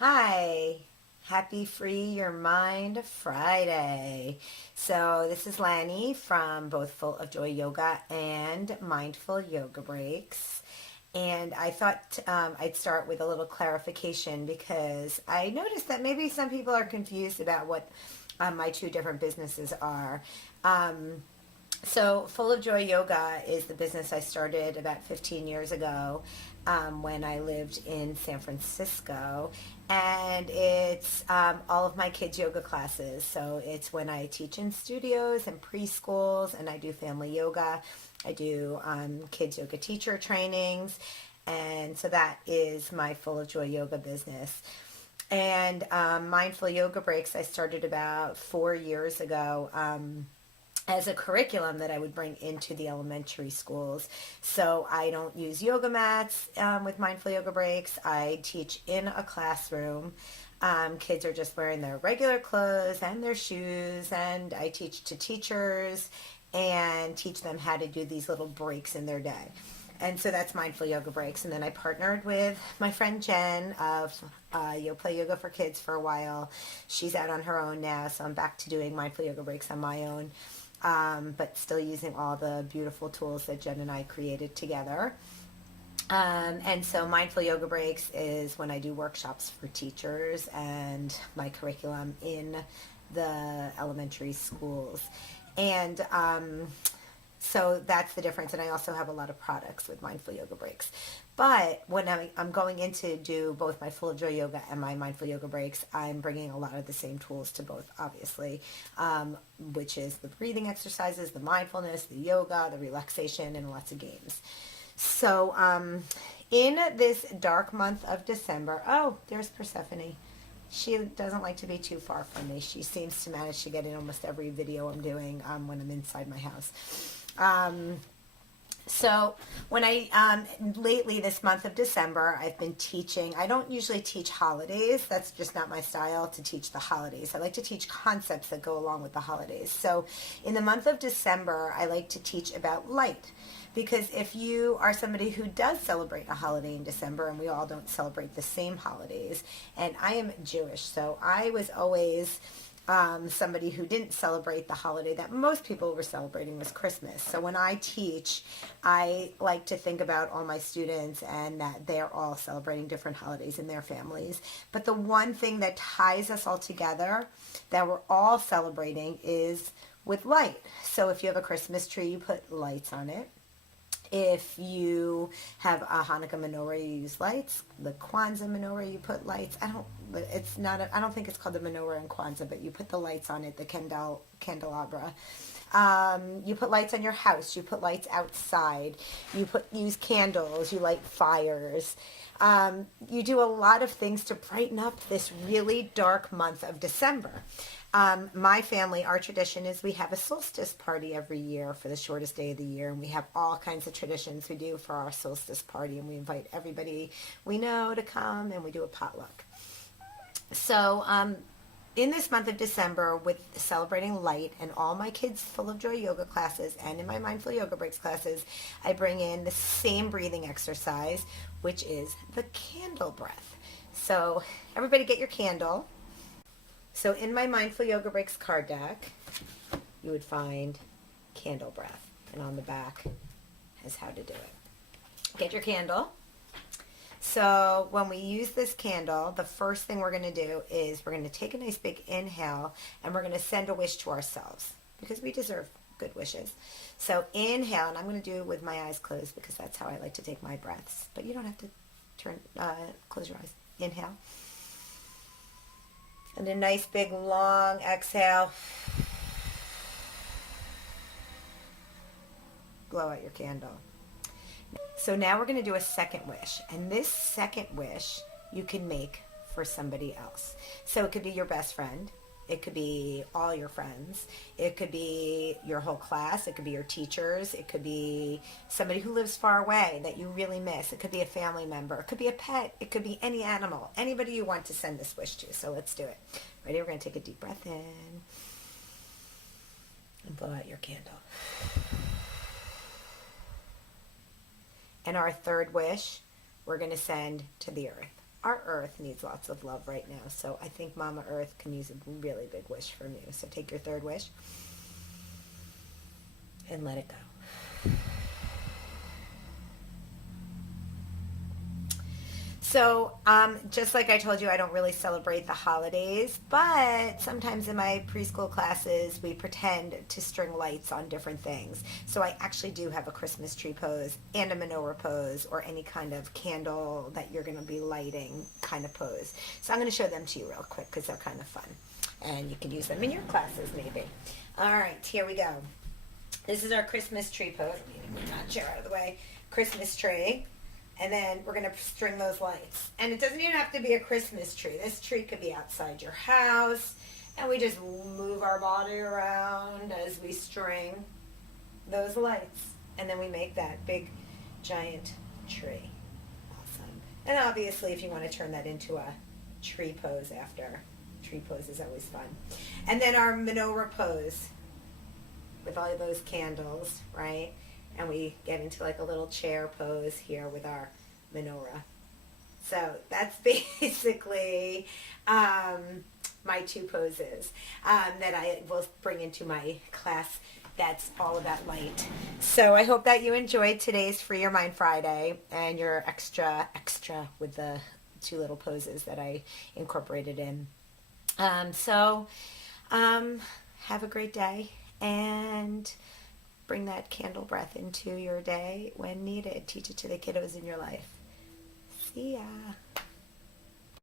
Hi, happy Free Your Mind Friday. So, this is Lani from both Full of Joy Yoga and Mindful Yoga Breaks. And I thought I'd start with a little clarification because I noticed that maybe some people are confused about what my two different businesses are. So, Full of Joy Yoga is the business I started about 15 years ago when I lived in San Francisco. And it's all of my kids' yoga classes. So, it's when I teach in studios and preschools, and I do family yoga. I do kids' yoga teacher trainings. And so, that is my Full of Joy Yoga business. And Mindful Yoga Breaks, I started about 4 years ago. As a curriculum that I would bring into the elementary schools. So I don't use yoga mats with Mindful Yoga Breaks. I teach in a classroom. Kids are just wearing their regular clothes and their shoes, and I teach to teachers and teach them how to do these little breaks in their day. And so that's Mindful Yoga Breaks. And then I partnered with my friend Jen of Yo Play Yoga for Kids for a while. She's out on her own now, so I'm back to doing Mindful Yoga Breaks on my own. But still using all the beautiful tools that Jen and I created together. And so Mindful Yoga Breaks is when I do workshops for teachers and my curriculum in the elementary schools. And so that's the difference. And I also have a lot of products with Mindful Yoga Breaks. But when I'm going in to do both my Full of Joy Yoga and my Mindful Yoga Breaks, I'm bringing a lot of the same tools to both, obviously, which is the breathing exercises, the mindfulness, the yoga, the relaxation, and lots of games. So in this dark month of December, oh, there's Persephone. She doesn't like to be too far from me. She seems to manage to get in almost every video I'm doing when I'm inside my house. So when lately this month of December, I've been teaching. I don't usually teach holidays. That's just not my style to teach the holidays. I like to teach concepts that go along with the holidays. So in the month of December, I like to teach about light. Because if you are somebody who does celebrate a holiday in December, and we all don't celebrate the same holidays, and I am Jewish, so I was always somebody who didn't celebrate the holiday that most people were celebrating was Christmas. So when I teach, I like to think about all my students and that they're all celebrating different holidays in their families. But the one thing that ties us all together, that we're all celebrating, is with light. So if you have a Christmas tree, you put lights on it. If you have a Hanukkah menorah, you use lights. The Kwanzaa menorah, you put lights. I don't think it's called the menorah in Kwanzaa, but you put the lights on it, the candelabra. You put lights on your house. You put lights outside. Use candles. You light fires. You do a lot of things to brighten up this really dark month of December. My family, our tradition is we have a solstice party every year for the shortest day of the year, and we have all kinds of traditions we do for our solstice party, and we invite everybody we know to come, and we do a potluck. So in this month of December, with celebrating light and all my kids' Full of Joy yoga classes and in my Mindful Yoga Breaks classes, I bring in the same breathing exercise, which is the candle breath. So everybody get your candle. So in my Mindful Yoga Breaks card deck, you would find candle breath. And on the back is how to do it. Get your candle. So when we use this candle, the first thing we're going to do is we're going to take a nice big inhale, and we're going to send a wish to ourselves because we deserve good wishes. So inhale, and I'm going to do it with my eyes closed because that's how I like to take my breaths. But you don't have to close your eyes. Inhale. And a nice big long exhale. Blow out your candle. So now we're going to do a second wish. And this second wish you can make for somebody else. So it could be your best friend. It could be all your friends. It could be your whole class. It could be your teachers. It could be somebody who lives far away that you really miss. It could be a family member. It could be a pet. It could be any animal. Anybody you want to send this wish to. So let's do it. Ready? We're going to take a deep breath in and blow out your candle. And our third wish, we're going to send to the earth. our earth needs lots of love right now. So I think Mama Earth can use a really big wish from you. So take your third wish and let it go. So, just like I told you, I don't really celebrate the holidays, but sometimes in my preschool classes, we pretend to string lights on different things. So I actually do have a Christmas tree pose and a menorah pose, or any kind of candle that you're going to be lighting kind of pose. So I'm going to show them to you real quick because they're kind of fun. And you can use them in your classes maybe. All right, here we go. This is our Christmas tree pose. Move that chair out of the way. Christmas tree. And then we're going to string those lights. And it doesn't even have to be a Christmas tree. This tree could be outside your house. And we just move our body around as we string those lights. And then we make that big, giant tree. Awesome. And obviously, if you want to turn that into a tree pose after, tree pose is always fun. And then our menorah pose with all of those candles, right? And we get into like a little chair pose here with our menorah. So that's basically my two poses that I will bring into my class. That's all about light. So I hope that you enjoyed today's Free Your Mind Friday and your extra with the two little poses that I incorporated in. Have a great day, and bring that candle breath into your day when needed. Teach it to the kiddos in your life. See ya.